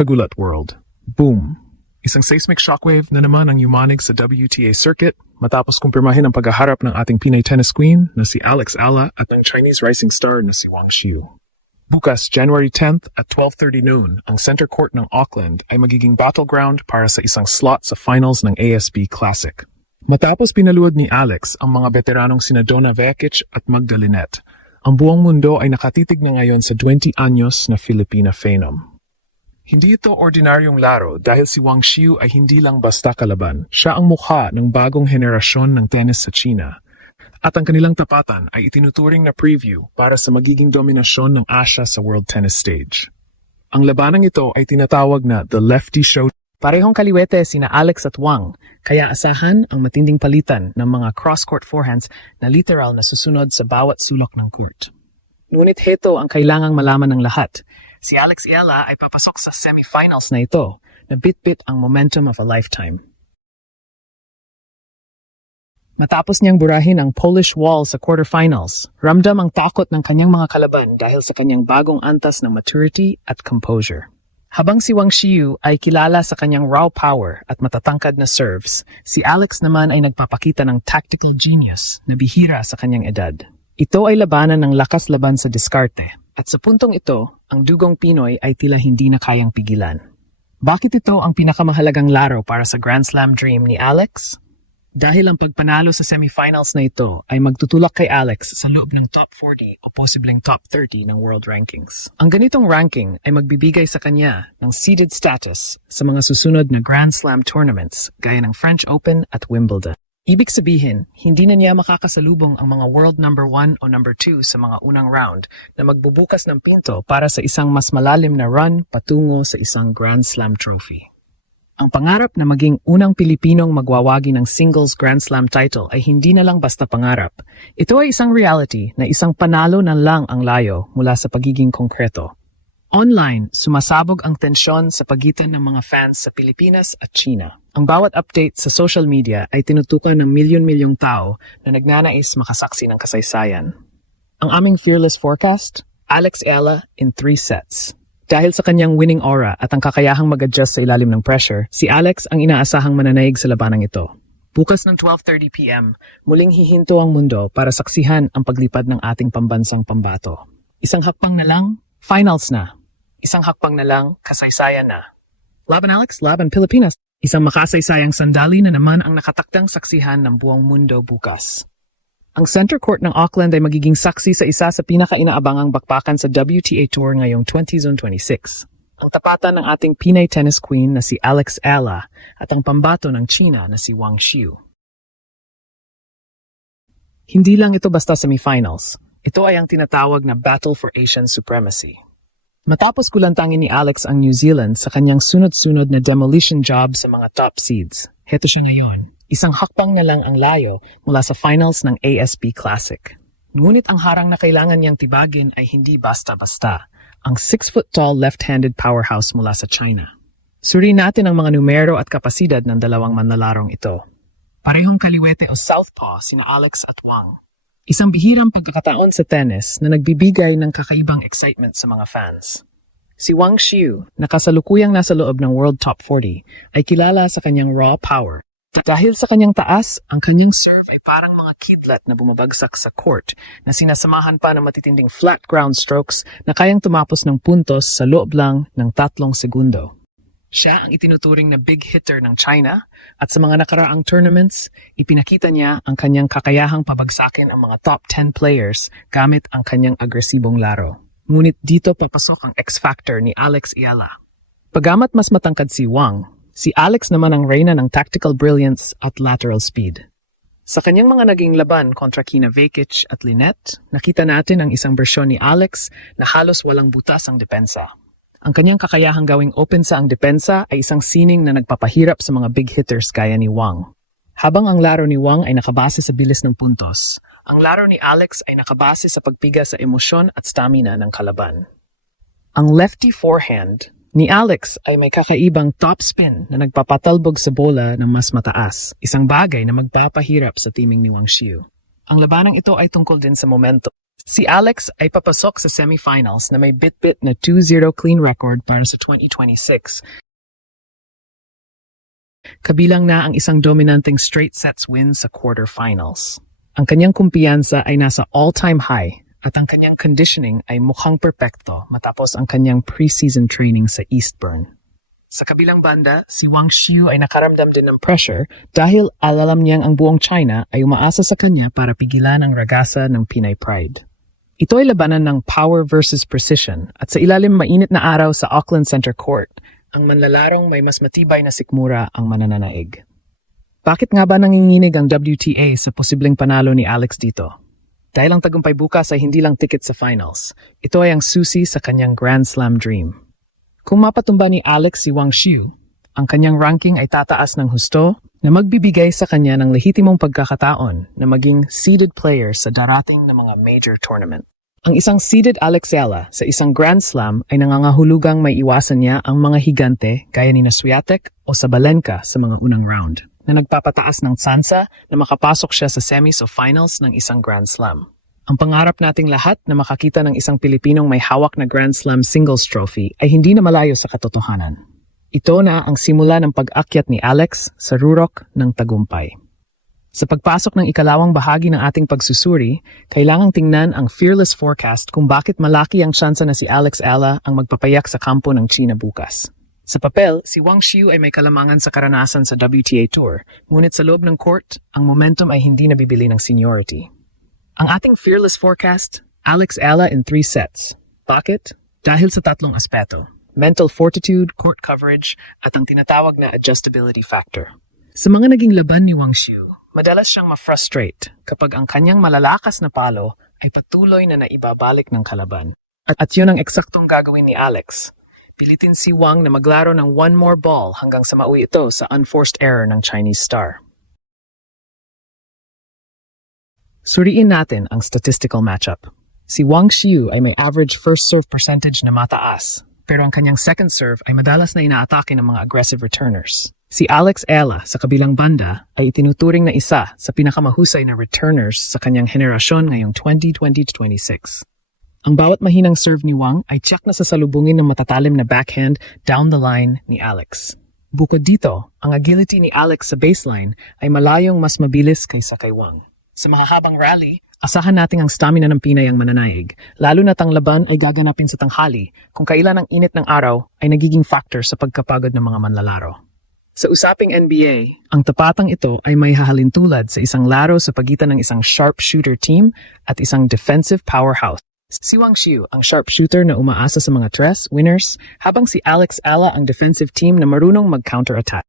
Kagulat World. Boom! Isang seismic shockwave na naman ang yumanig sa WTA circuit matapos kumpirmahin ang paghaharap ng ating Pinay tennis queen na si Alex Ala at ng Chinese rising star na si Wang Xiu. Bukas, January 10th at 12:30 noon, ang center court ng Auckland ay magiging battleground para sa isang slot sa finals ng ASB Classic. Matapos pinaluwad ni Alex ang mga veteranong sina Donna Vekic at Magda Linette, ang buong mundo ay nakatitig na ngayon sa 20 anyos na Filipina phenom. Hindi ito ordinaryong laro dahil si Wang Xiu ay hindi lang basta kalaban. Siya ang mukha ng bagong henerasyon ng tennis sa China. At ang kanilang tapatan ay itinuturing na preview para sa magiging dominasyon ng Asia sa World Tennis Stage. Ang labanang ito ay tinatawag na The Lefty Show. Parehong kaliwete sina Alex at Wang, kaya asahan ang matinding palitan ng mga cross-court forehands na literal na susunod sa bawat sulok ng court. Ngunit heto ang kailangang malaman ng lahat. Si Alex Ala ay papasok sa semifinals na ito na bit-bit ang momentum of a lifetime. Matapos niyang burahin ang Polish wall sa quarterfinals, ramdam ang takot ng kanyang mga kalaban dahil sa kanyang bagong antas ng maturity at composure. Habang si Wang Xiu ay kilala sa kanyang raw power at matatangkad na serves, si Alex naman ay nagpapakita ng tactical genius na bihira sa kanyang edad. Ito ay labanan ng lakas laban sa diskarte. At sa puntong ito, ang dugong Pinoy ay tila hindi na kayang pigilan. Bakit ito ang pinakamahalagang laro para sa Grand Slam dream ni Alex? Dahil ang pagpanalo sa semifinals na ito ay magtutulak kay Alex sa loob ng top 40 o posibleng top 30 ng world rankings. Ang ganitong ranking ay magbibigay sa kanya ng seeded status sa mga susunod na Grand Slam tournaments gaya ng French Open at Wimbledon. Ibig sabihin, hindi na niya makakasalubong ang mga world number 1 o number 2 sa mga unang round na magbubukas ng pinto para sa isang mas malalim na run patungo sa isang Grand Slam trophy. Ang pangarap na maging unang Pilipinong magwawagi ng singles Grand Slam title ay hindi na lang basta pangarap. Ito ay isang reality na isang panalo na lang ang layo mula sa pagiging konkreto. Online, sumasabog ang tensyon sa pagitan ng mga fans sa Pilipinas at China. Ang bawat update sa social media ay tinutukan ng milyon-milyong tao na nagnanais makasaksi ng kasaysayan. Ang aming fearless forecast, Alex Ala in 3 sets. Dahil sa kanyang winning aura at ang kakayahang mag-adjust sa ilalim ng pressure, si Alex ang inaasahang mananaig sa labanang ito. Bukas ng 12:30 p.m., muling hihinto ang mundo para saksihan ang paglipad ng ating pambansang pambato. Isang hakbang na lang, finals na. Isang hakbang na lang, kasaysayan na. Laban Alex, laban Pilipinas. Isang makasaysayang sandali na naman ang nakatakdang saksihan ng buong mundo bukas. Ang center court ng Auckland ay magiging saksi sa isa sa pinaka-inaabangang bakbakan sa WTA Tour ngayong 2026. Ang tapatan ng ating Pinay tennis queen na si Alex Ala at ang pambato ng China na si Wang Xiu. Hindi lang ito basta semifinals. Ito ay ang tinatawag na Battle for Asian Supremacy. Matapos kulantangin ni Alex ang New Zealand sa kanyang sunod-sunod na demolition job sa mga top seeds, heto siya ngayon. Isang hakbang na lang ang layo mula sa finals ng ASB Classic. Ngunit ang harang na kailangan niyang tibagin ay hindi basta-basta. Ang 6-foot-tall left-handed powerhouse mula sa China. Suriin natin ang mga numero at kapasidad ng dalawang manlalarong ito. Parehong kaliwete o southpaw sina Alex at Wang. Isang bihirang pagkakataon sa tennis na nagbibigay ng kakaibang excitement sa mga fans. Si Wang Xiu, na kasalukuyang nasa loob ng World Top 40, ay kilala sa kanyang raw power. Dahil sa kanyang taas, ang kanyang serve ay parang mga kidlat na bumabagsak sa court na sinasamahan pa ng matitinding flat ground strokes na kayang tumapos ng puntos sa loob lang ng 3 segundo. Siya ang itinuturing na big hitter ng China at sa mga nakaraang tournaments, ipinakita niya ang kanyang kakayahang pabagsakin ang mga top 10 players gamit ang kanyang agresibong laro. Ngunit dito papasok ang X-factor ni Alex Ala. Pagamat mas matangkad si Wang, si Alex naman ang reyna ng tactical brilliance at lateral speed. Sa kanyang mga naging laban kontra kina Vekic at Linette, nakita natin ang isang bersyon ni Alex na halos walang butas ang depensa. Ang kanyang kakayahang gawing open sa ang depensa ay isang sining na nagpapahirap sa mga big hitters gaya ni Wang. Habang ang laro ni Wang ay nakabase sa bilis ng puntos, ang laro ni Alex ay nakabase sa pagpiga sa emosyon at stamina ng kalaban. Ang lefty forehand ni Alex ay may kakaibang top spin na nagpapatalbog sa bola ng mas mataas, isang bagay na magpapahirap sa teaming ni Wang Xiu. Ang labanang ito ay tungkol din sa momentum. Si Alex ay papasok sa semifinals na may bit-bit na 2-0 clean record para sa 2026. Kabilang na ang isang dominanteng straight sets win sa quarterfinals. Ang kanyang kumpiyansa ay nasa all-time high at ang kanyang conditioning ay mukhang perpekto matapos ang kanyang preseason training sa Eastburn. Sa kabilang banda, si Wang Xiu ay nakaramdam din ng pressure dahil alam niyang ang buong China ay umaasa sa kanya para pigilan ang ragasa ng Pinay Pride. Ito ay labanan ng power versus precision at sa ilalim mainit na araw sa Auckland Center Court, ang manlalarong may mas matibay na sikmura ang manananaig. Bakit nga ba nanginginig ang WTA sa posibleng panalo ni Alex dito? Dahil ang tagumpay bukas ay hindi lang ticket sa finals, ito ay ang susi sa kanyang Grand Slam dream. Kung mapatumba ni Alex si Wang Xiu, ang kanyang ranking ay tataas ng husto na magbibigay sa kanya ng lehitimong pagkakataon na maging seeded player sa darating na mga major tournament. Ang isang seeded Alex Yala sa isang Grand Slam ay nangangahulugang may iwasan niya ang mga higante gaya ni Swiatek o Sabalenka sa mga unang round, na nagpapataas ng tsansa na makapasok siya sa semis o finals ng isang Grand Slam. Ang pangarap nating lahat na makakita ng isang Pilipinong may hawak na Grand Slam singles trophy ay hindi na malayo sa katotohanan. Ito na ang simula ng pag-akyat ni Alex sa rurok ng tagumpay. Sa pagpasok ng ikalawang bahagi ng ating pagsusuri, kailangang tingnan ang fearless forecast kung bakit malaki ang tsansa na si Alex Yala ang magpapayak sa kampo ng China bukas. Sa papel, si Wang Xiu ay may kalamangan sa karanasan sa WTA Tour, ngunit sa loob ng court, ang momentum ay hindi nabibili ng seniority. Ang ating fearless forecast, Alex Yala in 3 sets. Bakit? Dahil sa tatlong aspeto: mental fortitude, court coverage, at ang tinatawag na adjustability factor. Sa mga naging laban ni Wang Xiu, madalas siyang ma-frustrate kapag ang kanyang malalakas na palo ay patuloy na naibabalik ng kalaban. At yun ang eksaktong gagawin ni Alex. Pilitin si Wang na maglaro ng one more ball hanggang sa mauwi ito sa unforced error ng Chinese star. Suriin natin ang statistical matchup. Si Wang Xiu ay may average first serve percentage na mataas, pero ang kanyang second serve ay madalas na inaatake ng mga aggressive returners. Si Alex Yala sa kabilang banda ay itinuturing na isa sa pinakamahusay na returners sa kanyang henerasyon ngayong 2020-26. Ang bawat mahinang serve ni Wang ay tiyak na sasalubungin ng matatalim na backhand down the line ni Alex. Bukod dito, ang agility ni Alex sa baseline ay malayong mas mabilis kaysa kay Wang. Sa mahahabang rally, asahan nating ang stamina ng Pinay ang mananaig, lalo na't ang laban ay gaganapin sa tanghali kung kailan ang init ng araw ay nagiging factor sa pagkapagod ng mga manlalaro. Sa usaping NBA, ang tapatang ito ay may hahalintulad sa isang laro sa pagitan ng isang sharpshooter team at isang defensive powerhouse. Si Wang Xiu ang sharpshooter na umaasa sa mga tres, winners, habang si Alex Yala ang defensive team na marunong mag-counterattack.